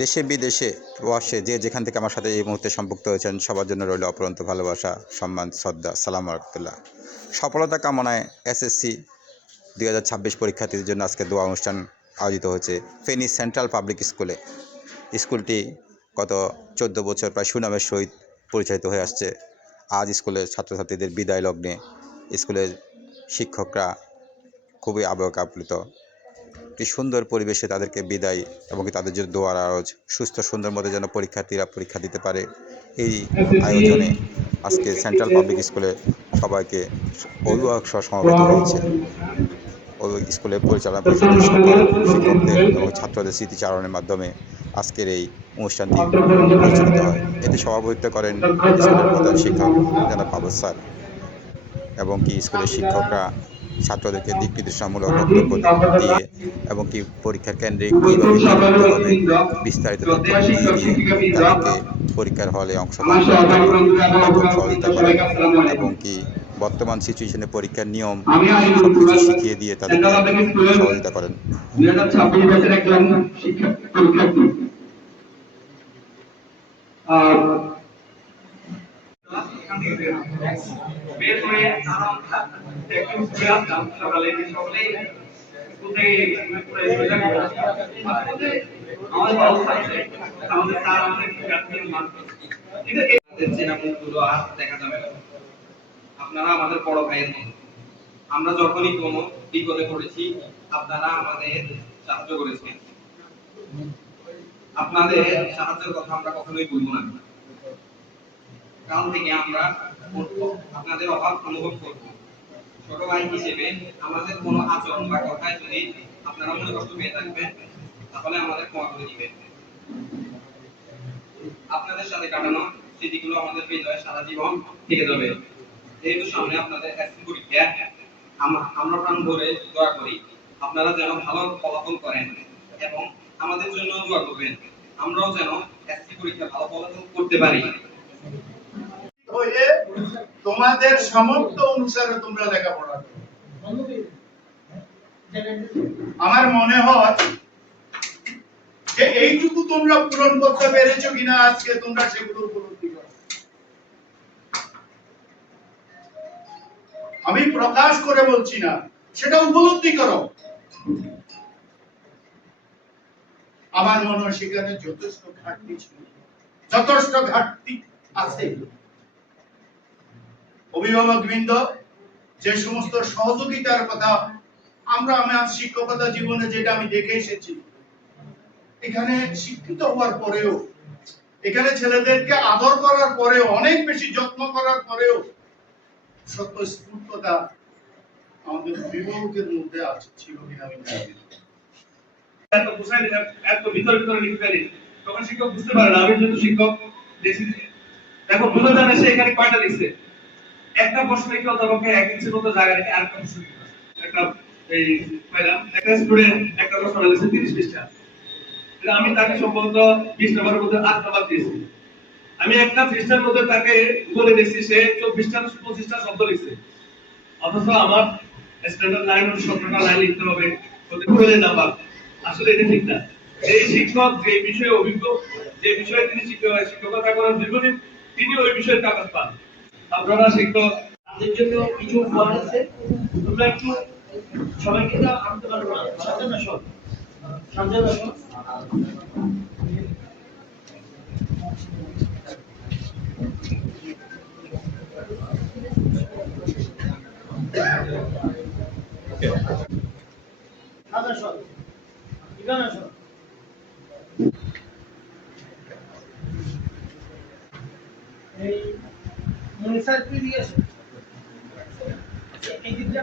দেশে বিদেশে প্রবাসে যে যেখান থেকে আমার সাথে এই মুহূর্তে সম্পৃক্ত হয়েছেন সবার জন্য রইল অপরন্ত ভালোবাসা, সম্মান, শ্রদ্ধা, সালাম রাহমাতুল্লাহ। সফলতা কামনায় এসএসসি 2026 পরীক্ষার্থীদের জন্য আজকে দোয়া অনুষ্ঠান আয়োজিত হয়েছে ফেনী সেন্ট্রাল পাবলিক স্কুলে। স্কুলটি গত 14 বছর প্রায় সুনামের সহিত পরিচালিত হয়ে আসছে। আজ স্কুলের ছাত্রছাত্রীদের বিদায় লগ্নে স্কুলের শিক্ষকরা খুবই আবেগ আপ্লুত। একটি সুন্দর পরিবেশে তাদেরকে বিদায় এবং তাদের জন্য দোয়ার আরজ, সুস্থ সুন্দর মধ্যে যেন পরীক্ষার্থীরা পরীক্ষা দিতে পারে, এই আয়োজনে আজকে সেন্ট্রাল পাবলিক স্কুলে সবাইকে অভিভাবক সহ সমবেত হয়েছে। ওই স্কুলের পরিচালনা পরিষদের সকল শিক্ষকদের এবং ছাত্রদের স্মৃতিচারণের মাধ্যমে আজকের এই অনুষ্ঠানটি পরিচালিত হয়। এতে সভাপতিত্ব করেন স্কুলের প্রধান শিক্ষক জনাব আবু স্যার এবং কি স্কুলের শিক্ষকরা ছাত্রদেরকে দিক নির্দেশনামূলক বক্তব্য দিয়ে এবং কি পরীক্ষার কেন্দ্রে কীভাবে কী করতে হবে বিস্তারিত তথ্য দিয়ে দিয়ে তাদেরকে পরীক্ষার হলে অংশগ্রহণ করার জন্য ব্যাপক সহযোগিতা করেন এবং কি বর্তমান সিচুয়েশনে পরীক্ষার নিয়ম সব কিছু শিখিয়ে দিয়ে তাদেরকে সহযোগিতা করেন। 2026 ব্যাচের একজন পরীক্ষার্থী বের হয়ে একটু ঘুরে আসলাম সকালে সকলেই স্কুল থেকে আমাদের অবস্থা আছে আমাদের স্যার আমাদের বিদ্যার্থী কিন্তু এই চেনামুখগুলো আর দেখা যাবে না। আপনারা আমাদের বড় ভাইয়ের মতো, আমরা যখনই কোনো বিপদে পড়েছি আপনারা আমাদের সাহায্য করেছেন। আপনাদের সাহায্যের কথা আমরা কখনোই ভুলব না। কাল থেকে আমরা আপনাদের অভাব অনুভব করব। ছোট ভাই হিসেবে আমাদের কোনো আচরণ বা কথায় যদি আপনারা মনে কষ্ট পেয়ে থাকবেন তাহলে আমাদের ক্ষমা করে দিবেন। আপনাদের সাথে কাটানো স্মৃতিগুলো আমাদের হৃদয়ে সারা জীবন থেকে যাবে। যেহেতু সামনে আপনাদের এসএসসি পরীক্ষা, আমরা প্রাণ ভরে দোয়া করি আপনারা যেন ভালো ফলাফল করেন এবং আমাদের জন্য দোয়া করবেন, আমরাও যেন এসএসসি পরীক্ষা ভালো ফলাফল করতে পারি। হয়ে তোমাদের সামর্থ্য অনুসারে তোমরা লেখাপড়া করো। আমার মনে হয় যে এইটুকু তোমরা পূরণ করতে পেরেছো কিনা আজকে তোমরা সেগুলো উপলব্ধি করো। আমি প্রকাশ করে বলছি না, সেটা উপলব্ধি করো। আমার মনে হয় সেখানে যথেষ্ট ঘাটতি ছিল, যথেষ্ট ঘাটতি আছে। অভিভাবকবৃন্দ যে সমস্ত সহযোগিতার কথা আমার শিক্ষকতা জীবনে যেটা আমি দেখে এসেছি, এখানে শিক্ষিত হওয়ার পরেও, এখানে ছেলেদেরকে আদর করার পরেও, অনেক বেশি যত্ন করার পরেও স্বতঃস্ফূর্ততা আমাদের অভিভাবকের মধ্যে ছিল কিনা আমি জানি না। এত বুঝাই দিলাম, এত ভিতরে ভিতরে লিখতে দিই, তখন শিক্ষক বুঝতে পারে না। আমি যেহেতু শিক্ষক দেখছি, দেখো বুঝে জানে সে এখানে কয়টা লিখছে। একটা প্রশ্ন লিখে অধ্যাপককে এক ইঞ্চির মতো জায়গা রেখে আরেকটা প্রশ্ন লিখতে হয়। একটা এই পাইলাম একটা স্টুডেন্ট একটা প্রশ্ন লিখছে 30 পৃষ্ঠা, আমি তাকে সম্ভবত 20 নম্বরের মধ্যে 8 নম্বর দিয়েছি। আমি একটা পৃষ্ঠার মধ্যে তাকে বলে দিয়েছি সে 24টা 25টা শব্দ লিখছে, অথচ আমার স্ট্যান্ডার্ড লাইন 17টা লাইন লিখতে হবে, ওতে পুরো নাম্বার। আসলে এটা ঠিক না। এই শিক্ষক যে বিষয়ে অভিজ্ঞ, যে বিষয়ে তিনি শিক্ষকতা করেন দীর্ঘদিন, তিনি ওই বিষয়ের কাগজ পান। আপনারা শিক্ষক তাদের জন্য কিছু উপহার আছে, তোমরা একটু সবাইকে দাও, আনতে পারবো না। সঞ্জনা সব সঞ্জনা সব সাদা সব ঠিকানা সব এই মনিসার কি দিয়েছে এই দিকটা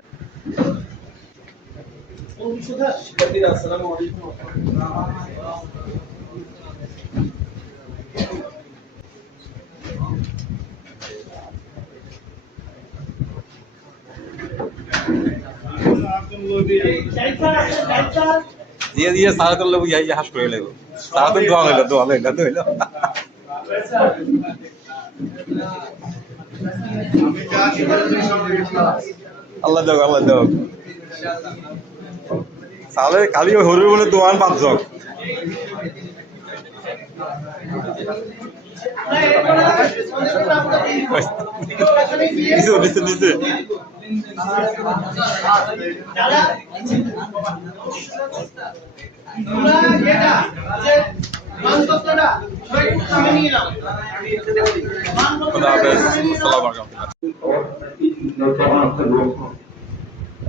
ও বিশুদ্ধা। শিক্ষার্থীরা আসসালামু আলাইকুম। দিয়ে দিয়ে সারা করলে বুঝাই হাস করে লাগবে। সারা তো দোয়া হইলো দোয়া হইলো তো হইলো। আল্লাহ দেখ আল্লাহ দেখ তাহলে খালি হরু বলে দোয়ান 5 জন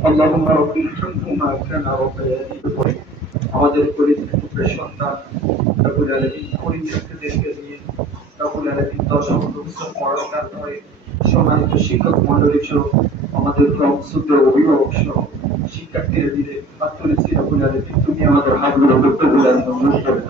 اللهم رب ارحمهما كما ربياني صغيرا আমাদের পরিত্রাণের সন্তান রব্বুল আলামিন পরিত্রাণদেরকে নিয়ে রব্বুল আলামিন দশম বছর পড়াশোনার পরে সম্মানিত শিক্ষক মণ্ডলী সহ আমাদের ক্রমসূত্র অভিভাবক সহ শিক্ষার্থীরা দিলে হাত তুলেছি রব্বুল আলামিন তুমি আমাদের হাতগুলো করতে বলে অনুরোধ করে